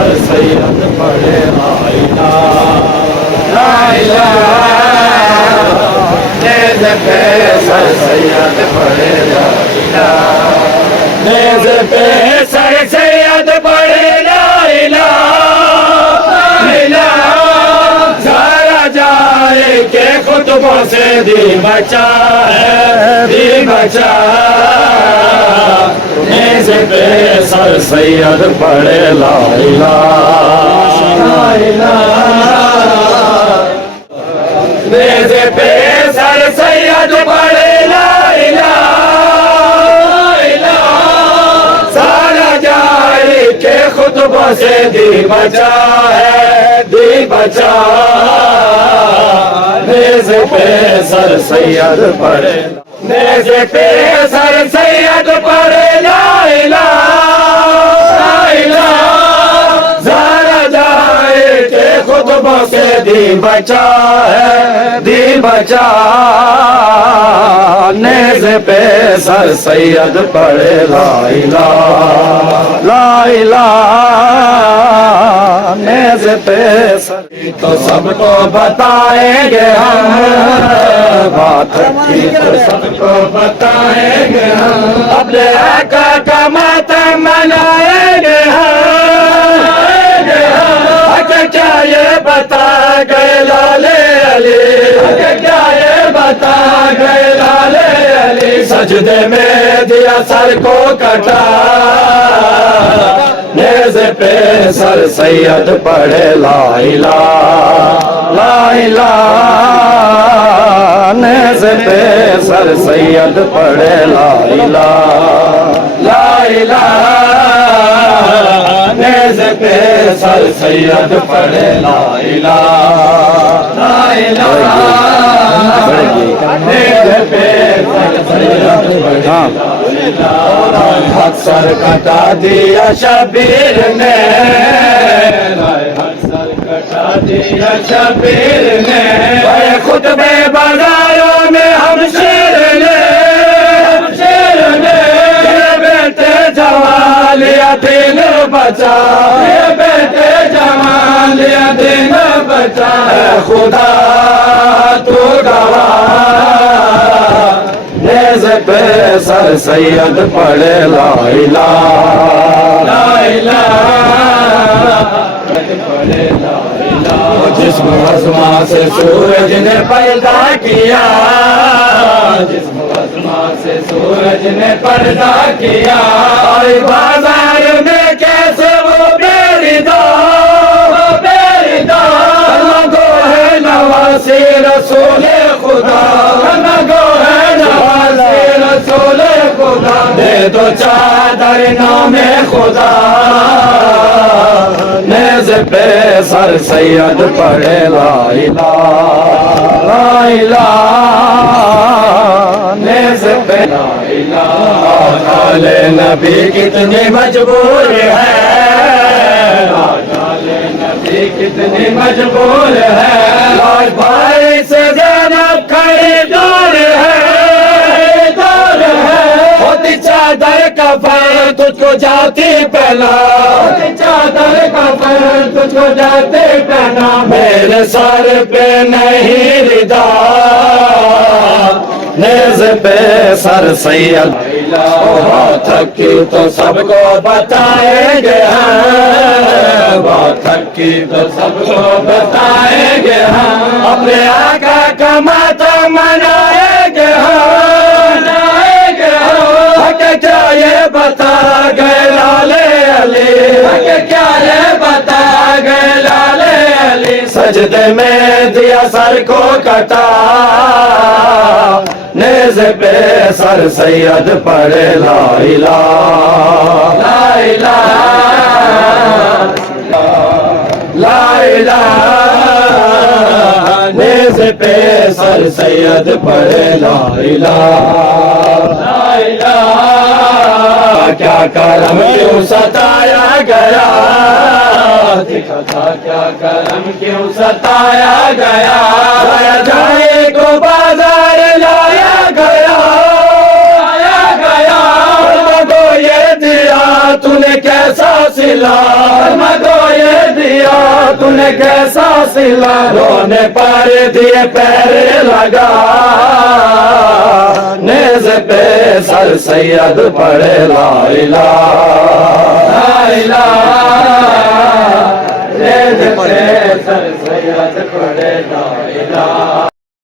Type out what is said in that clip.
سر سید پڑھے لا الہ لا الہ، نیز پہ سر سید پڑھے لا الہ، نیز پہ سر سید پڑھے لا الہ لا الہ، سارا جائے کہ خطبوں سے دی بچا ہے، دی بچا، نیز پہ سر سید پڑھے لا الہ لا الہ، نیز پہ سر سید پڑھے لا الہ لا الہ، سارا جائے کہ خطبوں سے دی بچا ہے، دی بچا، نیز پہ سر سید پڑھے، نیز پہ سر سید پڑھے لا الہ لا الہ، سارا جائے کہ خطبوں سے دی بچا ہے، دی بچا، نیز پہ سر سید پڑھے لا الہ لا الہ، نیز پہ سر، تو سب کو بتائیں گے ہم، بات کی تو سب کو بتائیں گے ہم، اپنے آقا کا ماتم منائیں گے ہم، کیا یہ بتا گئے لالے علی، کیا یہ بتا گئے لالے علی، سجدے میں دیا سر کو کٹا، نیز پہ سر سید پڑھے لا الہ لا الہ، نیز پہ سر سید پڑھے لا الہ لا الہ، نیز پہ سر سید پڑھے لا الہ لا الہ، نیز پہ سر سید پڑھے لا الہ، حق سر کٹا دیا شبیر نے، حق سر کٹا دیا شبیر نے، خطبے بازاروں میں ہم شیر نے، جمالیا دین بچا، بیٹے جمالیا دین بچا، اے خدا تو گواہ، نیز پہ سر سید پڑھے لا الہ لا الہ، پڑھے لا الہ، جسم آسمان سے سورج نے پیدا کیا، جسم آسمان سے سورج نے پیدا کیا، اور بازار میں کیسے وہ بیریدا، نگو ہے نواسی رسول خدا، نگو ہے نواسی رسول خدا، دے دو چادر نام خدا، نیز پہ سر سید پڑھے لا الہ لا الہ، نیز پہ لا الہ، آل نبی کتنی مجبور ہے، آل نبی کتنی مجبور ہے، آج بھائی سے زینب کھڑی دور ہے، دور ہے، ہوتی چادر کفن تجھ کو جاتی پہنا، ہوتی چادر کفن تجھ کو جاتی پہنا، میرے سر پہ نہیں ردا، نیز پہ سر سید، بہت تھکی تو سب کو بتائیں گے ہم، بہت تھکی تو سب کو بتائیں گے ہم، اپنے آقا کا ماتم منائیں گے ہم، کیا یہ بتا گئے لالے علی، کیا یہ بتا گئے لالے علی، سجدے میں دیا سر کو کٹا، نیز پہ سر سید پڑھے لا الہ لا الہ لا الہ، نیز پہ سر سید پڑھے لا الہ لا الہ، کیا کرم کیوں ستایا گیا، دکھا کیا کرم کیوں ستایا گیا، جائے کو بازار لایا گیا، آیا گیا، تو یہ دیا تو نے کیسا سلا مدو یہ دیا تو نے کیسا سلا رونے پر دیے پیر لگا نیز پہ سر سید پڑھے لا الہ لا الہ نیز پہ سر سید پڑھے لا الہ